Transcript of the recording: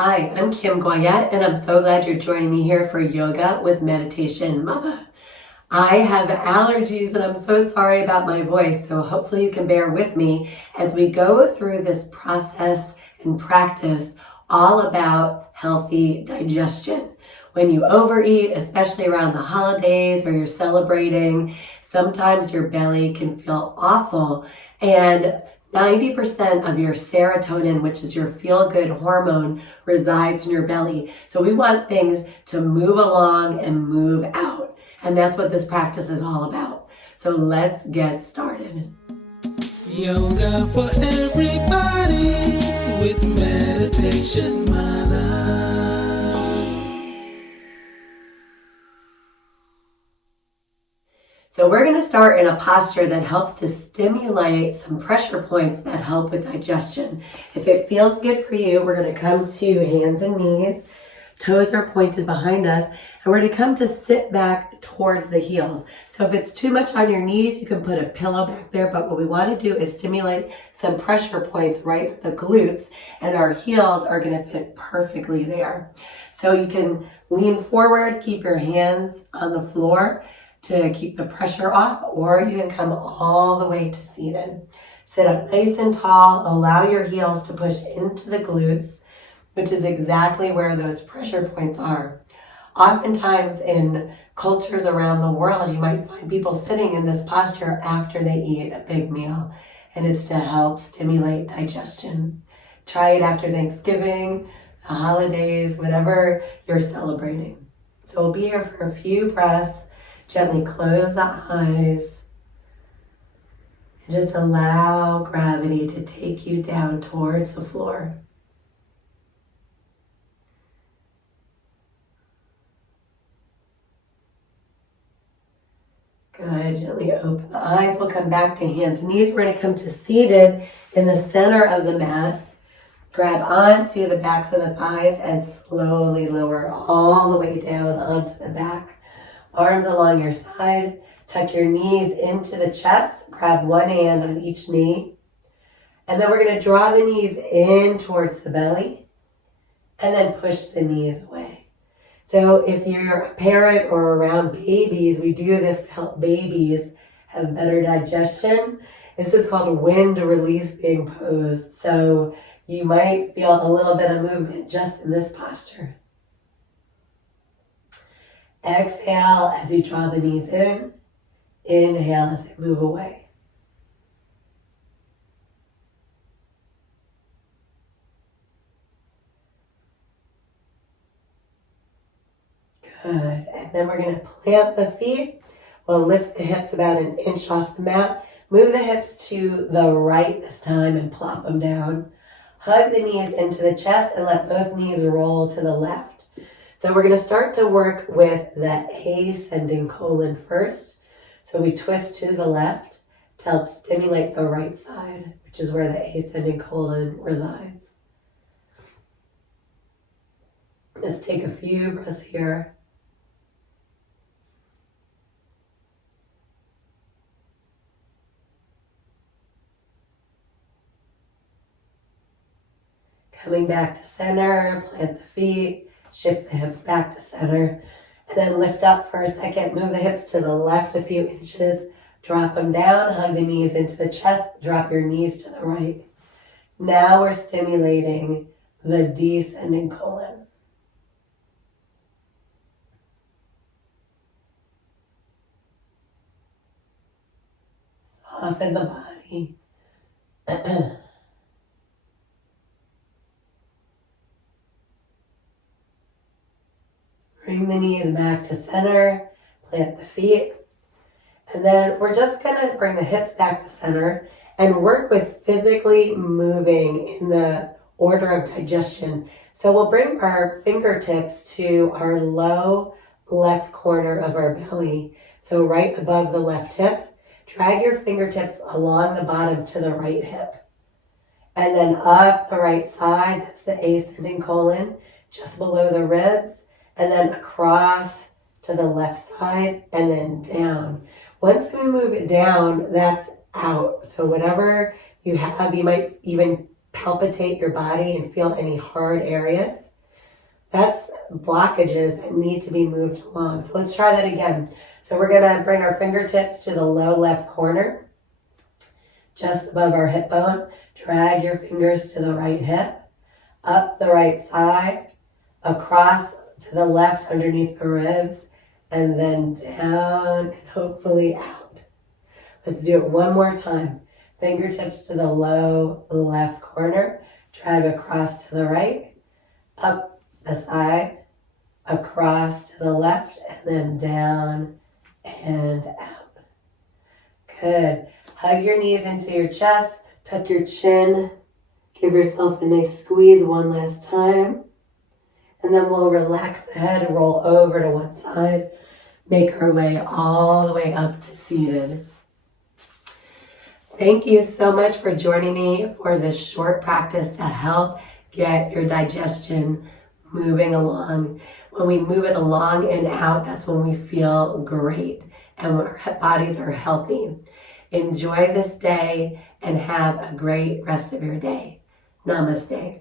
Hi, I'm Kim Goyette, and I'm so glad you're joining me here for Yoga with Meditation Mutha. I have allergies and I'm so sorry about my voice, so hopefully you can bear with me as we go through this process and practice all about healthy digestion. When you overeat, especially around the holidays or you're celebrating, sometimes your belly can feel awful, and 90% of your serotonin, which is your feel-good hormone, resides in your belly. So we want things to move along and move out. And that's what this practice is all about. So let's get started. Yoga for everybody with Meditation Mutha. So we're going to start in a posture that helps to stimulate some pressure points that help with digestion. If it feels good for you, we're going to come to hands and knees. Toes are pointed behind us, and we're going to come to sit back towards the heels. So if it's too much on your knees, you can put a pillow back there, but what we want to do is stimulate some pressure points right at the glutes, and our heels are going to fit perfectly there. So you can lean forward, keep your hands on the floor to keep the pressure off, or you can come all the way to seated. Sit up nice and tall, allow your heels to push into the glutes, which is exactly where those pressure points are. Oftentimes in cultures around the world, you might find people sitting in this posture after they eat a big meal, and it's to help stimulate digestion. Try it after Thanksgiving, the holidays, whatever you're celebrating. So we'll be here for a few breaths. Gently close the eyes and just allow gravity to take you down towards the floor. Good. Gently open the eyes. We'll come back to hands and knees. We're going to come to seated in the center of the mat. Grab onto the backs of the thighs and slowly lower all the way down onto the back. Arms along your side. Tuck your knees into the chest. Grab one hand on each knee. And then we're going to draw the knees in towards the belly and then push the knees away. So if you're a parent or around babies, we do this to help babies have better digestion. This is called a wind releasing pose. So you might feel a little bit of movement just in this posture. Exhale as you draw the knees in. Inhale as they move away. Good. And then we're going to plant the feet. We'll lift the hips about an inch off the mat. Move the hips to the right this time and plop them down. Hug the knees into the chest and let both knees roll to the left. So we're going to start to work with the ascending colon first. So we twist to the left to help stimulate the right side, which is where the ascending colon resides. Let's take a few breaths here. Coming back to center, plant the feet. Shift the hips back to center, and then lift up for a second. Move the hips to the left a few inches. Drop them down, hug the knees into the chest. Drop your knees to the right. Now we're stimulating the descending colon. Soften the body. Bring the knees back to center, plant the feet, and then we're just going to bring the hips back to center and work with physically moving in the order of digestion. So we'll bring our fingertips to our low left corner of our belly, so right above the left hip. Drag your fingertips along the bottom to the right hip, and then up the right side, that's the ascending colon, just below the ribs. And then across to the left side and then down. Once we move it down, that's out. So whatever you have, you might even palpitate your body and feel any hard areas. That's blockages that need to be moved along. So let's try that again. So we're going to bring our fingertips to the low left corner, just above our hip bone. Drag your fingers to the right hip, up the right side, across to the left underneath the ribs, and then down and hopefully out. Let's do it one more time. Fingertips to the low left corner, drag across to the right, up the side, across to the left, and then down and out. Good. Hug your knees into your chest, tuck your chin, give yourself a nice squeeze one last time. And then we'll relax the head, roll over to one side, make our way all the way up to seated. Thank you so much for joining me for this short practice to help get your digestion moving along. When we move it along and out, that's when we feel great and our bodies are healthy. Enjoy this day and have a great rest of your day. Namaste.